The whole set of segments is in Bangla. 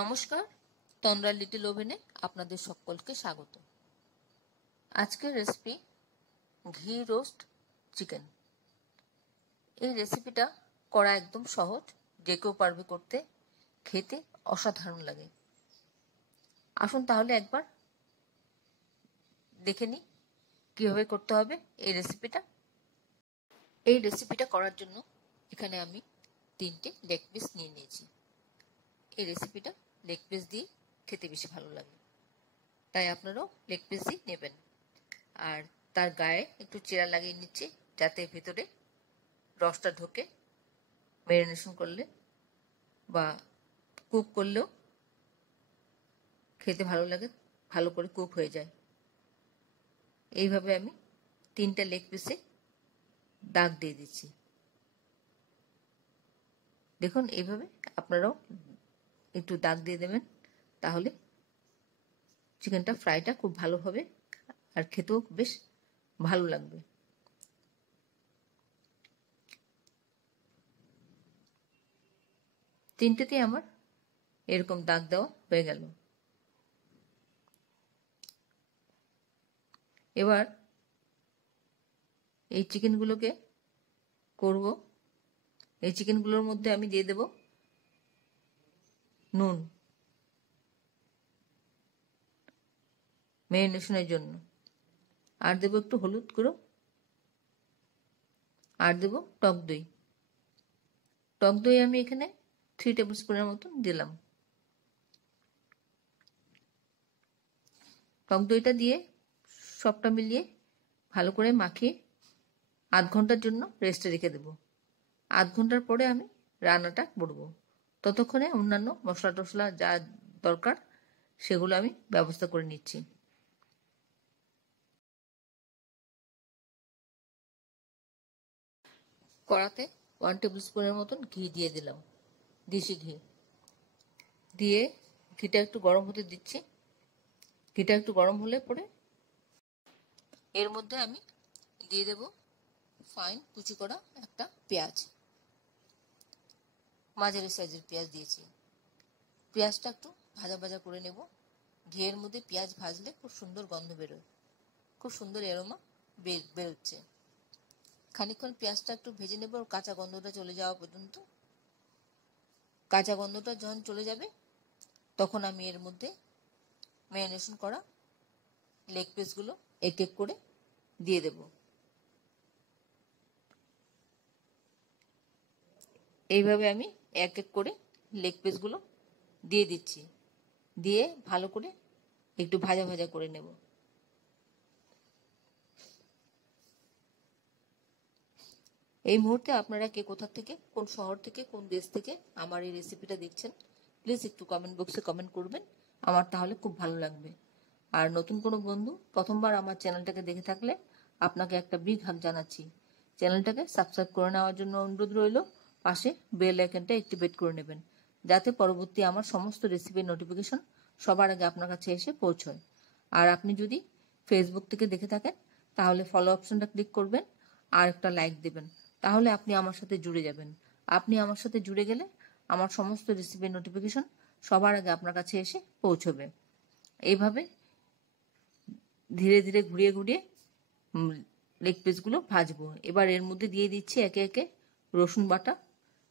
নমস্কার, তন্দ্রা লিটল ওভেনে আপনাদের সকলকে স্বাগত। আজকের রেসিপি ঘি রোস্ট চিকেন। এই রেসিপিটা করা একদম সহজ, যে কেউ পারবে করতে, খেতে অসাধারণ লাগে। আসুন তাহলে একবার দেখে নিই কীভাবে করতে হবে এই রেসিপিটা। এই রেসিপিটা করার জন্য এখানে আমি 3টে লেগ পিস নিয়ে নিয়েছি। এই রেসিপিটা লেগ পিস দিয়ে খেতে বেশি ভালো লাগে, তাই আপনারাও লেগ পিস দিয়ে নেবেন। আর তার গায়ে একটু চিরা লাগিয়ে নিচ্ছি, যাতে ভেতরে রসটা ঢোকে। ম্যারিনেশন করলে বা কুক করলেও খেতে ভালো লাগে, ভালো করে কুক হয়ে যায়। এইভাবে আমি 3টা লেগ পিসে দাগ দিয়ে দিচ্ছি। দেখুন, এইভাবে আপনারাও একটু দাগ দিয়ে দেবেন, তাহলে চিকেনটা ফ্রাইটা খুব ভালো হবে আর খেতেও বেশ ভালো লাগবে। তিনটেতে আমার এরকম দাগ দেওয়া হয়ে গেল। এবার এই চিকেনগুলোকে করব। এই চিকেনগুলোর মধ্যে আমি দিয়ে দেব নুন ম্যারিনেশনের জন্য, আর দেব একটু হলুদ গুঁড়ো, আর দেব টক দই। টক দই আমি এখানে 3 টেবিল স্পুনের মতন দিলাম। টক দইটা দিয়ে সবটা মিলিয়ে ভালো করে মাখিয়ে আধ ঘন্টার জন্য রেস্টে রেখে দেব। আধ ঘন্টার পরে আমি রান্নাটা করব। ততক্ষণে অন্যান্য মশলা টশলা যা দরকার সেগুলো আমি ব্যবস্থা করে নিচ্ছি। কড়াতে 1 টেবিল স্পুনের মতন ঘি দিয়ে দিলাম, দেশি ঘি দিয়ে ঘিটা একটু গরম হতে দিচ্ছি। ঘিটা একটু গরম হলে পরে এর মধ্যে আমি দিয়ে দেব ফাইন কুচি করা একটা পেঁয়াজ। মাঝারি সাইজের পেঁয়াজ দিয়েছি। পেঁয়াজটা একটু ভাজা ভাজা করে নেব। ঘিয়ের মধ্যে পেঁয়াজ ভাজলে খুব সুন্দর গন্ধ বেরোয়, খুব সুন্দর এরোমা বেরোচ্ছে। খানিকক্ষণ পেঁয়াজটা একটু ভেজে নেব, কাঁচা গন্ধটা চলে যাওয়া পর্যন্ত। কাঁচা গন্ধটা যখন চলে যাবে তখন আমি এর মধ্যে ম্যারিনেশন করা লেগ পিসগুলো এক এক করে দিয়ে দেব। এইভাবে আমি এক এক করে লেগ পিসগুলো দিয়ে দিচ্ছি, দিয়ে ভালো করে একটু ভাজা ভাজা করে নেব। এই মুহূর্তে আপনারা কে কোথা থেকে, কোন শহর থেকে, কোন দেশ থেকে আমার এই রেসিপিটা দেখছেন, প্লিজ একটু কমেন্ট বক্সে কমেন্ট করবেন, আমার তাহলে খুব ভালো লাগবে। আর নতুন কোনো বন্ধু প্রথমবার আমার চ্যানেলটাকে দেখে থাকলে আপনাকে একটা বিগ হাগ জানাচ্ছি। চ্যানেলটাকে সাবস্ক্রাইব করে নেওয়ার জন্য অনুরোধ রইল। পাশে বেল আইকনটা অ্যাক্টিভেট করে নেবেন, যাতে পরবর্তী আমার সমস্ত রেসিপির নোটিফিকেশন সবার আগে আপনার কাছে এসে পৌঁছয়। আর আপনি যদি ফেসবুক থেকে দেখে থাকেন তাহলে ফলো অপশনটা ক্লিক করবেন আর একটা লাইক দেবেন, তাহলে আপনি আমার সাথে জুড়ে যাবেন। আপনি আমার সাথে জুড়ে গেলে আমার সমস্ত রেসিপির নোটিফিকেশন সবার আগে আপনার কাছে এসে পৌঁছবে। এইভাবে ধীরে ধীরে ঘুরিয়ে ঘুরিয়ে লেগ পিসগুলো ভাজবো। এবার এর মধ্যে দিয়ে দিচ্ছি একে একে রসুন বাটা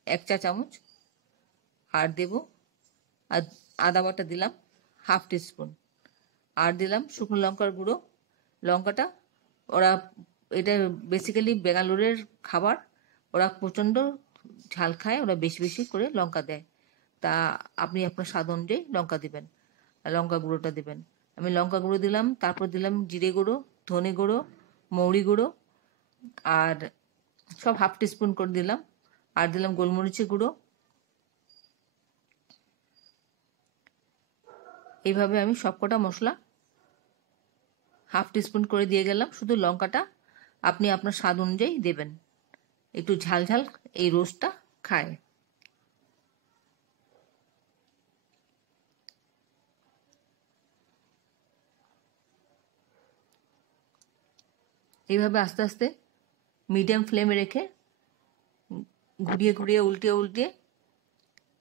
1 চা চামচ, আর দেব আদা বাটা দিলাম 1/2 টিস্পুন, আর দিলাম শুকনো লঙ্কার গুঁড়ো। লঙ্কাটা এটা বেসিক্যালি বেঙ্গালুরের খাবার, ওরা প্রচণ্ড ঝাল খায়, ওরা বেশি বেশি করে লঙ্কা দেয়। তা আপনি আপনার স্বাদ অনুযায়ী লঙ্কা দেবেন, লঙ্কা গুঁড়োটা দেবেন। আমি লঙ্কা গুঁড়ো দিলাম, তারপর দিলাম জিরে গুঁড়ো, ধনে গুঁড়ো, মৌরি গুঁড়ো, আর সব 1/2 টিস্পুন করে দিলাম, আর দিলাম গোলমরিচের গুঁড়ো। এইভাবে আমি সবকটা মশলা 1/2 টিস্পুন করে দিয়ে গেলাম। শুধু লঙ্কাটা আপনি আপনার স্বাদ অনুযায়ী দেবেন, একটু ঝাল ঝাল এই রোস্টটা খায়। এইভাবে আস্তে আস্তে মিডিয়াম ফ্লেমে রেখে ঘুরিয়ে ঘুরিয়ে উল্টিয়ে উল্টিয়ে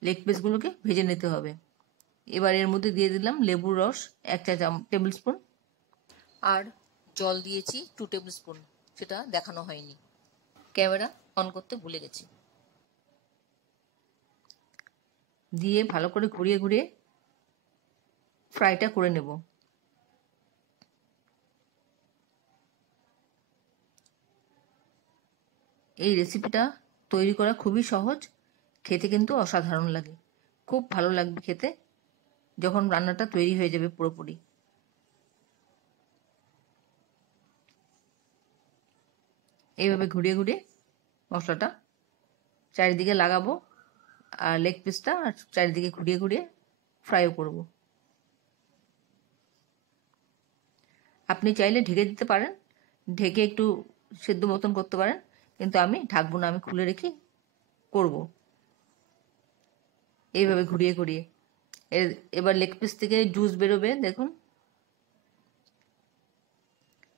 লেগ পিসগুলোকে ভেজে নিতে হবে। এবার এর মধ্যে দিয়ে দিলাম লেবুর রস 1 টেবিল স্পুন, আর জল দিয়েছি 2 টেবিল স্পুন, সেটা দেখানো হয়নি, ক্যামেরা অন করতে ভুলে গেছি। দিয়ে ভালো করে ঘুরিয়ে ঘুরিয়ে ফ্রাইটা করে নেব। এই রেসিপিটা তৈরি করা খুবই সহজ, খেতে কিন্তু অসাধারণ লাগে, খুব ভালো লাগবে খেতে যখন রান্নাটা তৈরি হয়ে যাবে পুরোপুরি। এইভাবে ঘুরিয়ে ঘুরিয়ে মশলাটা চারিদিকে লাগাবো, আর লেগ পিসটা চারিদিকে ঘুরিয়ে ঘুরিয়ে ফ্রাইও করব। আপনি চাইলে ঢেকে দিতে পারেন, ঢেকে একটু সেদ্ধ মতন করতে পারেন, কিন্তু আমি ঢাকবো না, আমি খুলে রেখে করব এইভাবে ঘুরিয়ে ঘুরিয়ে। এবার লেগ পিস থেকে জুস বেরোবে, দেখুন।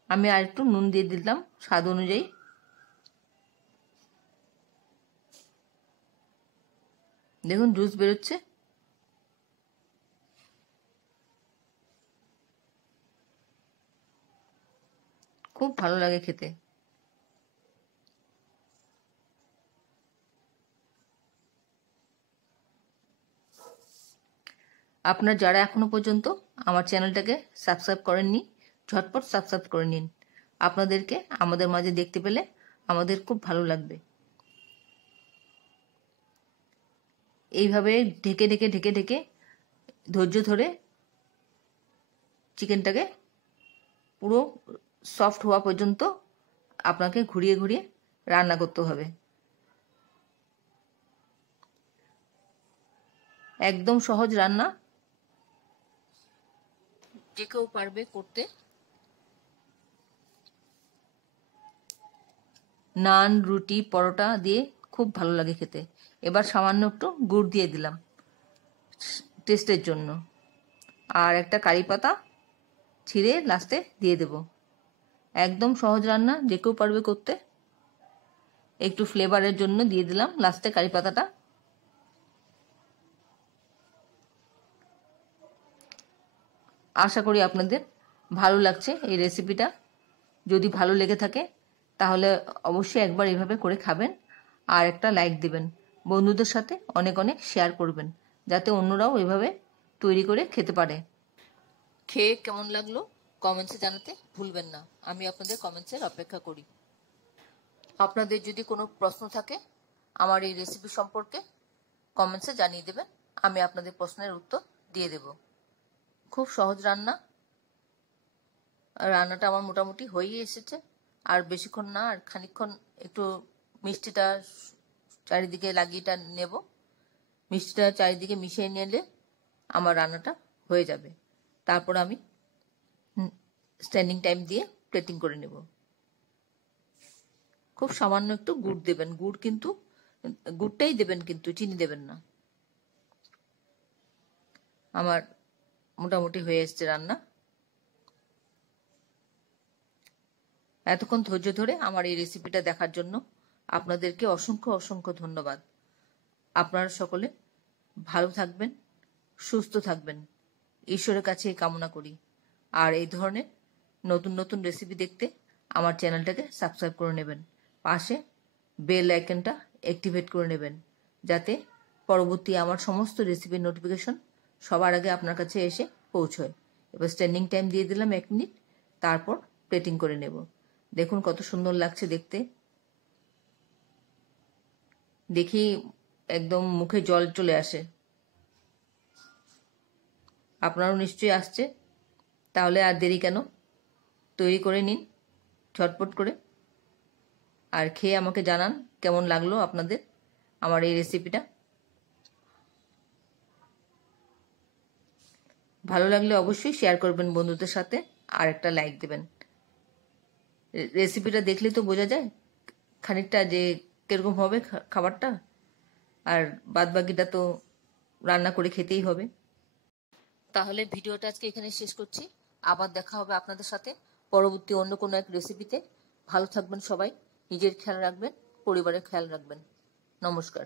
আমি আর একটু নুন দিয়ে দিলাম স্বাদ অনুযায়ী। দেখুন জুস বেরোচ্ছে। খুব ভালো লাগে খেতে। আপনার যারা এখনো পর্যন্ত আমার চ্যানেলটাকে সাবস্ক্রাইব করেননি, ঝটপট সাবস্ক্রাইব করে নিন। আপনাদেরকে আমাদের মাঝে দেখতে পেলে আমাদের খুব ভালো লাগবে। এইভাবে ঢেকে ঢেকে ঢেকে ঢেকে ধৈর্য ধরে চিকেনটাকে পুরো সফট হওয়া পর্যন্ত আপনাকে ঘুরিয়ে ঘুরিয়ে রান্না করতে হবে। একদম সহজ রান্না, যে কেউ পারবে করতে। নান, রুটি, পরোটা দিয়ে খুব ভালো লাগে খেতে। এবার সামান্য একটু গুড় দিয়ে দিলাম টেস্টের জন্য, আর একটা কারি পাতা ছিঁড়ে লাস্টে দিয়ে দেব। একদম সহজ রান্না, যে কেউ পারবে করতে। একটু ফ্লেভারের জন্য দিয়ে দিলাম লাস্টে কারি পাতাটা। আশা করি আপনাদের ভালো লাগছে এই রেসিপিটা। যদি ভালো লেগে থাকে তাহলে অবশ্যই একবার এইভাবে করে খাবেন, আর একটা লাইক দিবেন। বন্ধুদের সাথে অনেক অনেক শেয়ার করবেন, যাতে অন্যরাও এভাবে তৈরি করে খেতে পারে। খেয়ে কেমন লাগলো কমেন্টসে জানাতে ভুলবেন না। আমি আপনাদের কমেন্টসের অপেক্ষা করি। আপনাদের যদি কোনো প্রশ্ন থাকে আমার এই রেসিপি সম্পর্কে কমেন্টসে জানিয়ে দেবেন, আমি আপনাদের প্রশ্নের উত্তর দিয়ে দেব। খুব সহজ রান্না। রান্নাটা আমার মোটামুটি হয়েই এসেছে, আর বেশিক্ষণ না, আর খানিকক্ষণ একটু মিষ্টিটা চারিদিকে লাগিয়েটা নেব। মিষ্টিটা চারিদিকে মিশিয়ে নিলে আমার রান্নাটা হয়ে যাবে। তারপর আমি স্ট্যান্ডিং টাইম দিয়ে প্লেটিং করে নেব। খুব সামান্য একটু গুড় দেবেন, গুড়টাই দেবেন, কিন্তু চিনি দেবেন না। আমার মোটামুটি হয়ে এসছে রান্না। এতক্ষণ ধৈর্য ধরে আমার এই রেসিপিটা দেখার জন্য আপনাদেরকে অসংখ্য অসংখ্য ধন্যবাদ। আপনারা সকলে ভালো থাকবেন, সুস্থ থাকবেন, ঈশ্বরের কাছে এই কামনা করি। আর এই ধরনের নতুন নতুন রেসিপি দেখতে আমার চ্যানেলটাকে সাবস্ক্রাইব করে নেবেন, পাশে বেল আইকনটা অ্যাক্টিভেট করে নেবেন, যাতে পরবর্তী আমার সমস্ত রেসিপির নোটিফিকেশন সবার আগে আপনার কাছে এসে পৌঁছয়। এবার স্ট্যান্ডিং টাইম দিয়ে দিলাম 1 মিনিট, তারপর প্লেটিং করে নেব। দেখুন কত সুন্দর লাগছে দেখতে, দেখি একদম মুখে জল চলে আসে। আপনারও নিশ্চয়ই আসছে, তাহলে আর দেরি কেন, তৈরি করে নিন ঝটপট করে, আর খেয়ে আমাকে জানান কেমন লাগলো আপনাদের আমার এই রেসিপিটা। ভালো লাগলে অবশ্যই শেয়ার করবেন বন্ধুদের সাথে, আর একটা লাইক দেবেন। রেসিপিটা দেখলে তো বোঝা যায় খানিকটা যে কিরকম হবে খাবারটা, আর বাদবাকিটা তো রান্না করে খেতেই হবে। তাহলে ভিডিওটা আজকে এখানে শেষ করছি। আবার দেখা হবে আপনাদের সাথে পরবর্তী অন্য কোনো এক রেসিপিতে। ভালো থাকবেন সবাই, নিজের খেয়াল রাখবেন, পরিবারের খেয়াল রাখবেন। নমস্কার।